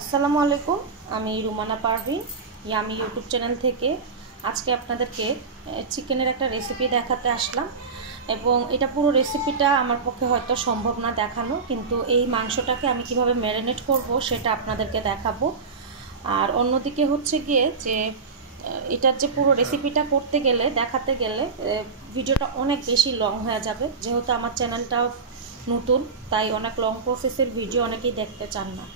আসসালামু আলাইকুম। আমি Rumana Parvin, Yummy YouTube channel থেকে আজকে আপনাদেরকে চিকেনের একটা রেসিপি দেখাতে আসলাম। এবং এটা পুরো রেসিপিটা আমার পক্ষে হয়তো সম্ভব না দেখানো, কিন্তু এই মাংসটাকে আমি কিভাবে ম্যারিনেট করব সেটা আপনাদেরকে দেখাবো। আর অন্যদিকে হচ্ছে গিয়ে যে এটার যে পুরো রেসিপিটা করতে গেলে দেখাতে গেলে ভিডিওটা অনেক বেশি লং হয়ে যাবে। যেহেতু আমার চ্যানেলটাও নতুন, তাই অনেক লং প্রসেসের ভিডিও অনেকেই দেখতে চান না।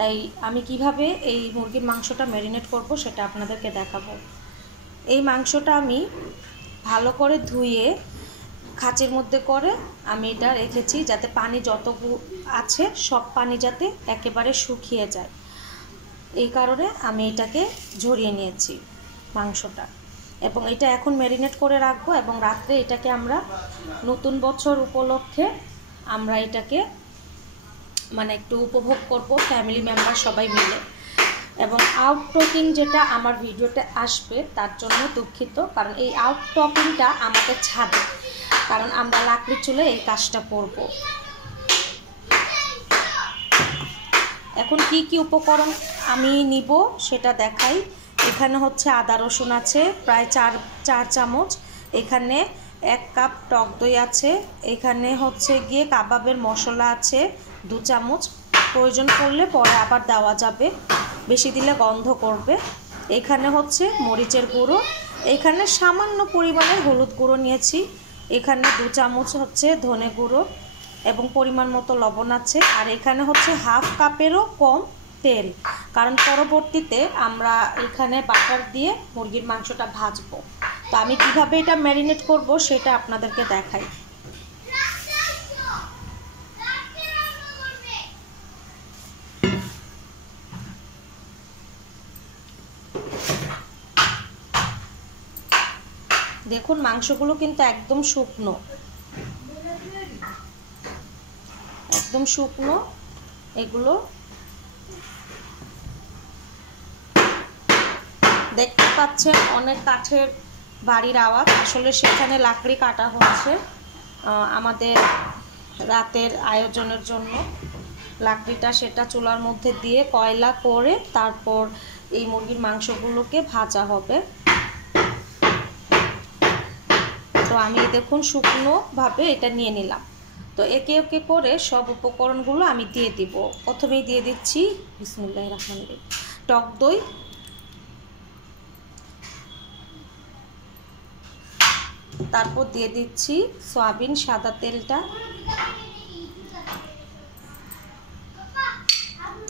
তাই আমি কিভাবে এই মুরগির মাংসটা ম্যারিনেট করব সেটা আপনাদেরকে দেখাবো। এই মাংসটা আমি ভালো করে ধুয়ে খাঁচের মধ্যে করে আমি এটা রেখেছি, যাতে পানি যতটুকু আছে সব পানি যাতে একেবারে শুকিয়ে যায়। এই কারণে আমি এটাকে ঝরিয়ে নিয়েছি মাংসটা, এবং এটা এখন ম্যারিনেট করে রাখবো। এবং রাত্রে এটাকে আমরা নতুন বছর উপলক্ষে আমরা এটাকে মানে একটু উপভোগ করব ফ্যামিলি মেম্বার সবাই মিলে। এবং আউট টকিং যেটা আমার ভিডিওতে আসবে তার জন্য দুঃখিত, কারণ এই আউট টকিংটা আমাদের ছাদে, কারণ আমরা লাকড়ি চুলে এই কাজটা করব। এখন কি কি উপকরণ আমি নিব সেটা দেখাই। এখানে হচ্ছে আদা রসুন আছে প্রায় চার চামচ, এখানে 1 কাপ টক দই আছে, এখানে হচ্ছে গিয়ে কাবাবের মশলা আছে 2 চামচ, প্রয়োজন পড়লে পরে আবার দেওয়া যাবে, বেশি দিলে গন্ধ করবে। এখানে হচ্ছে মরিচের গুঁড়ো, এখানে সামান্য পরিমাণে হলুদ গুঁড়ো নিয়েছি, এখানে 2 চামচ হচ্ছে ধনে গুঁড়ো এবং পরিমাণ মতো লবণ আছে। আর এখানে হচ্ছে 1/2 কাপেরও কম তেল, কারণ পরবর্তীতে আমরা এখানে বাটার দিয়ে মুরগির মাংসটা ভাজবো। তো আমি কিভাবে এটা ম্যারিনেট করব সেটা আপনাদেরকে দেখাই। দেখুন মাংসগুলো কিন্তু একদম শুকনো, একদম শুকনো। এগুলো দেখতে পাচ্ছেন অনেক কাঠের বাড়ির আওয়াজ, আসলে সেখানে লাকড়ি কাটা হচ্ছে আমাদের রাতের আয়োজনের জন্য। লাকড়িটা সেটা চুলার মধ্যে দিয়ে কয়লা করে তারপর এই মুরগির মাংসগুলোকে ভাজা হবে। তো আমি দেখুন শুকনোভাবে এটা নিয়ে নিলাম। তো একে একে করে সব উপকরণগুলো আমি দিয়ে দিব। প্রথমেই দিয়ে দিচ্ছি বিসমিল্লাহির রহমানির রহিম টক দই, তারপর দিয়ে দিচ্ছি সয়াবিন সাদা তেলটা,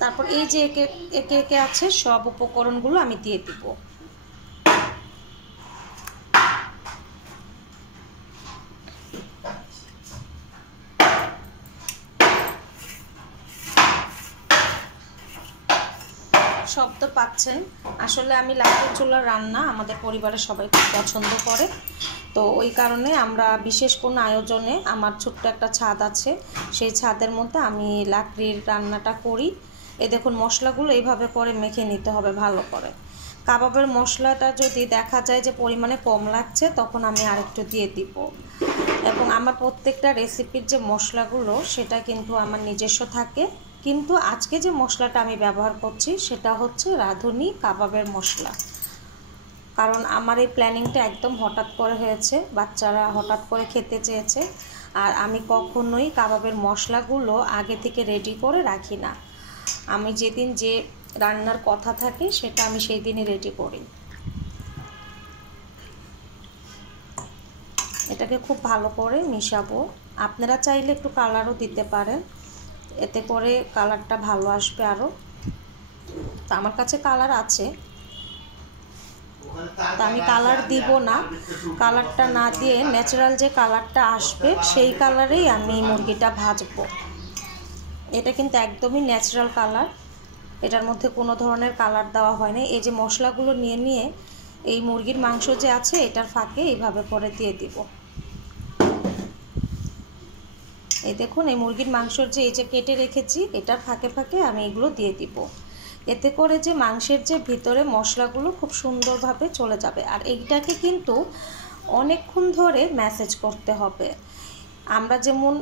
তারপর এই যে একে একে আছে সব উপকরণগুলো আমি দিয়ে দিব। শব্দ পাচ্ছেন, আসলে আমি লাকড়ির চুলার রান্না আমাদের পরিবারের সবাই খুব পছন্দ করে। তো ওই কারণে আমরা বিশেষ কোনো আয়োজনে, আমার ছোট্ট একটা ছাদ আছে, সেই ছাদের মধ্যে আমি লাকড়ির রান্নাটা করি। এই দেখুন মশলাগুলো এইভাবে করে মেখে নিতে হবে ভালো করে। কাবাবের মশলাটা যদি দেখা যায় যে পরিমাণে কম লাগছে তখন আমি আরেকটু দিয়ে দিব। এবং আমার প্রত্যেকটা রেসিপির যে মশলাগুলো সেটা কিন্তু আমার নিজস্ব থাকে, কিন্তু আজকে যে মশলাটা আমি ব্যবহার করছি সেটা হচ্ছে রাঁধুনি কাবাবের মশলা। কারণ আমার এই প্ল্যানিংটা একদম হঠাৎ করে হয়েছে, বাচ্চারা হঠাৎ করে খেতে চেয়েছে। আর আমি কখনোই কাবাবের মশলাগুলো আগে থেকে রেডি করে রাখি না, আমি যেদিন যে রান্নার কথা থাকে সেটা আমি সেই দিনই রেডি করি। এটাকে খুব ভালো করে মিশাবো। আপনারা চাইলে একটু কালারও দিতে পারেন, এতে করে কালারটা ভালো আসবে আরও। তো আমার কাছে কালার আছে, তা আমি কালার দিব না। কালারটা না দিয়ে ন্যাচারাল যে কালারটা আসবে সেই কালারেই আমি মুরগিটা ভাজবো। এটা কিন্তু একদমই ন্যাচারাল কালার, এটার মধ্যে কোনো ধরনের কালার দেওয়া হয়নি। এই যে মশলাগুলো নিয়ে নিয়ে এই মুরগির মাংস যে আছে এটার ফাঁকে এইভাবে করে দিয়ে দিব। এই দেখুন এই মুরগির মাংসর যে এই যে কেটে রেখেছি এটার ফাঁকে ফাঁকে আমি এগুলো দিয়ে দিব। এতে করে যে মাংসের যে ভিতরে মশলাগুলো খুব সুন্দরভাবে চলে যাবে। আর এইটাকে কিন্তু অনেকক্ষণ ধরে ম্যাসেজ করতে হবে। আমরা যেমন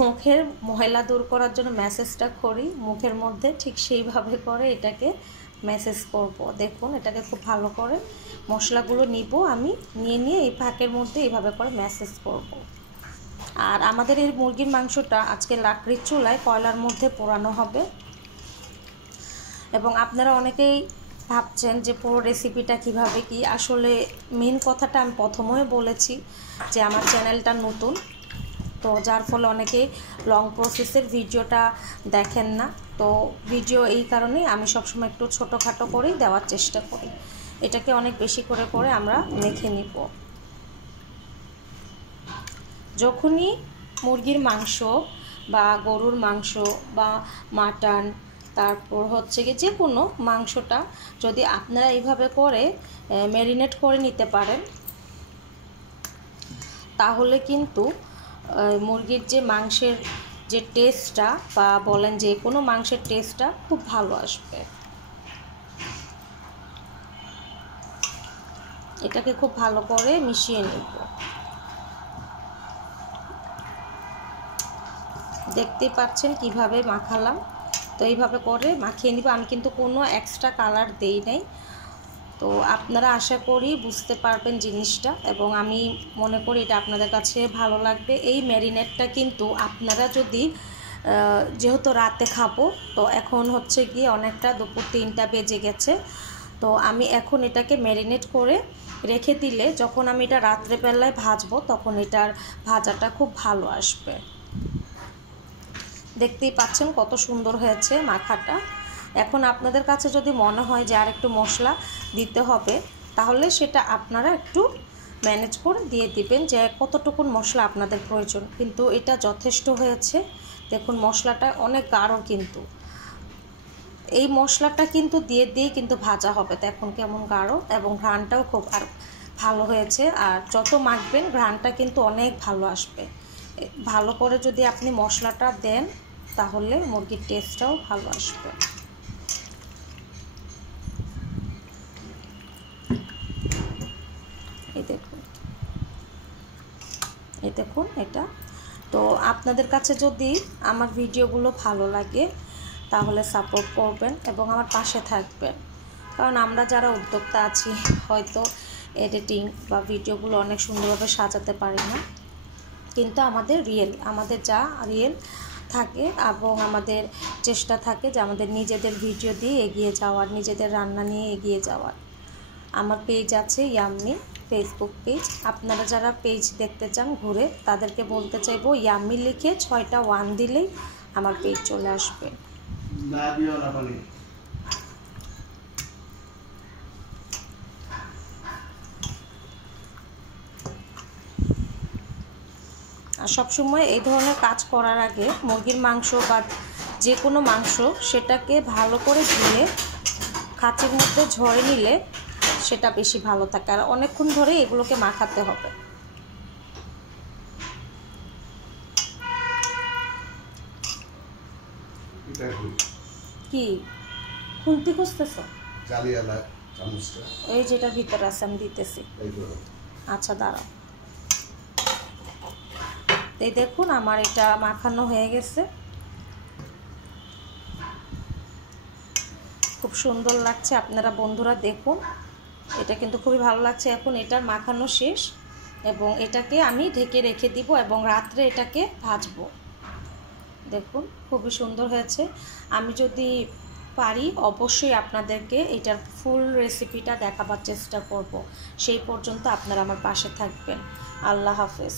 মুখের ময়লা দূর করার জন্য ম্যাসেজটা করি মুখের মধ্যে, ঠিক সেইভাবে করে এটাকে ম্যাসেজ করব। দেখুন এটাকে খুব ভালো করে মশলাগুলো নিব, আমি নিয়ে এই পাকের মধ্যে এইভাবে করে ম্যাসেজ করব। আর আমাদের এই মুরগির মাংসটা আজকে লাকড়ির চুলায় কয়লার মধ্যে পোড়ানো হবে। এবং আপনারা অনেকেই ভাবছেন যে পুরো রেসিপিটা কিভাবে কি, আসলে মেন কথাটা আমি প্রথমেই বলেছি যে আমার চ্যানেলটা নতুন, তো যার ফলে অনেকেই লং প্রসেসের ভিডিওটা দেখেন না। তো ভিডিও এই কারণেই আমি সবসময় একটু ছোটোখাটো করেই দেওয়ার চেষ্টা করি। এটাকে অনেক বেশি করে আমরা মেখে নিব। যখনই মুরগির মাংস বা গরুর মাংস বা মাটন, তারপর হচ্ছে কি যে কোনো মাংসটা যদি আপনারা এইভাবে করে ম্যারিনেট করে নিতে পারেন, তাহলে কিন্তু মুরগির যে মাংসের যে টেস্টটা বা বলেন যে কোনো মাংসের টেস্টটা খুব ভালো আসবে। এটাকে খুব ভালো করে মিশিয়ে নেব। দেখতেই পাচ্ছেন কিভাবে মাখালাম, তো এইভাবে করে মাখিয়ে নিব। আমি কিন্তু কোনো এক্সট্রা কালার দেই নাই। তো আপনারা আশা করি বুঝতে পারবেন জিনিসটা, এবং আমি মনে করি এটা আপনাদের কাছে ভালো লাগবে। এই ম্যারিনেটটা কিন্তু আপনারা যদি যেহেতু রাতে খাবো, তো এখন হচ্ছে গিয়ে অনেকটা দুপুর 3টা বেজে গেছে, তো আমি এখন এটাকে ম্যারিনেট করে রেখে দিলে যখন আমি এটা রাত্রেবেলায় ভাজবো তখন এটার ভাজাটা খুব ভালো আসবে। দেখতেই পাচ্ছেন কত সুন্দর হয়েছে মাখাটা। এখন আপনাদের কাছে যদি মনে হয় যে আর একটু মশলা দিতে হবে, তাহলে সেটা আপনারা একটু ম্যানেজ করে দিয়ে দিবেন যে কতটুকুন মশলা আপনাদের প্রয়োজন। কিন্তু এটা যথেষ্ট হয়েছে। দেখুন মশলাটা অনেক গাঢ়, কিন্তু এই মশলাটা কিন্তু দিয়ে কিন্তু ভাজা হবে। তো এখন কেমন গাঢ়, এবং ঘ্রাণটাও খুব আর ভালো হয়েছে। আর যত মাখবেন ঘ্রাণটা কিন্তু অনেক ভালো আসবে। ভালো করে যদি আপনি মশলাটা দেন তাহলে মুরগির টেস্টটাও ভালো আসবে। এই দেখুন এটা। তো আপনাদের কাছে যদি আমার ভিডিওগুলো ভালো লাগে তাহলে সাপোর্ট করবেন এবং আমার পাশে থাকবেন, কারণ আমরা যারা উদ্যোক্তা আছি হয়তো এডিটিং বা ভিডিওগুলো অনেক সুন্দরভাবে সাজাতে পারি না, কিন্তু আমাদের যা রিয়েল থাকে এবং আমাদের চেষ্টা থাকে যে আমাদের নিজেদের ভিডিও দিয়ে এগিয়ে যাওয়ার, নিজেদের রান্না নিয়ে এগিয়ে যাওয়ার। আমার পেজ আছে ইয়াম্মি ফেসবুক পেজ, আপনারা যারা পেজ দেখতে চান ঘুরে, তাদেরকে বলতে চাইবো ইয়াম্মি লিখে 6টা 1 দিলেই আমার পেজ চলে আসবে। আর সবসময় এই ধরনের কাজ করার আগে মুরগির মাংস বা যে কোনো মাংস সেটাকে ভালো করে ধুয়ে কাঁচের মধ্যে ঝরে নিলে সেটা বেশি ভালো থাকে। আর অনেকক্ষণ ধরে এগুলোকে মাখাতে হবে। কি খুন্তি খুঁজতেছ? এই যেটা ভিতরে আছে আমি দিতেছি। আচ্ছা দাঁড়াও। এই দেখুন আমার এটা মাখানো হয়ে গেছে, খুব সুন্দর লাগছে। আপনারা বন্ধুরা দেখুন, এটা কিন্তু খুবই ভালো লাগছে। এখন এটার মাখানো শেষ এবং এটাকে আমি ঢেকে রেখে দিব এবং রাত্রে এটাকে ভাজবো। দেখুন খুবই সুন্দর হয়েছে। আমি যদি পারি অবশ্যই আপনাদেরকে এটার ফুল রেসিপিটা দেখাবার চেষ্টা করব। সেই পর্যন্ত আপনারা আমার পাশে থাকবেন। আল্লাহ হাফেজ।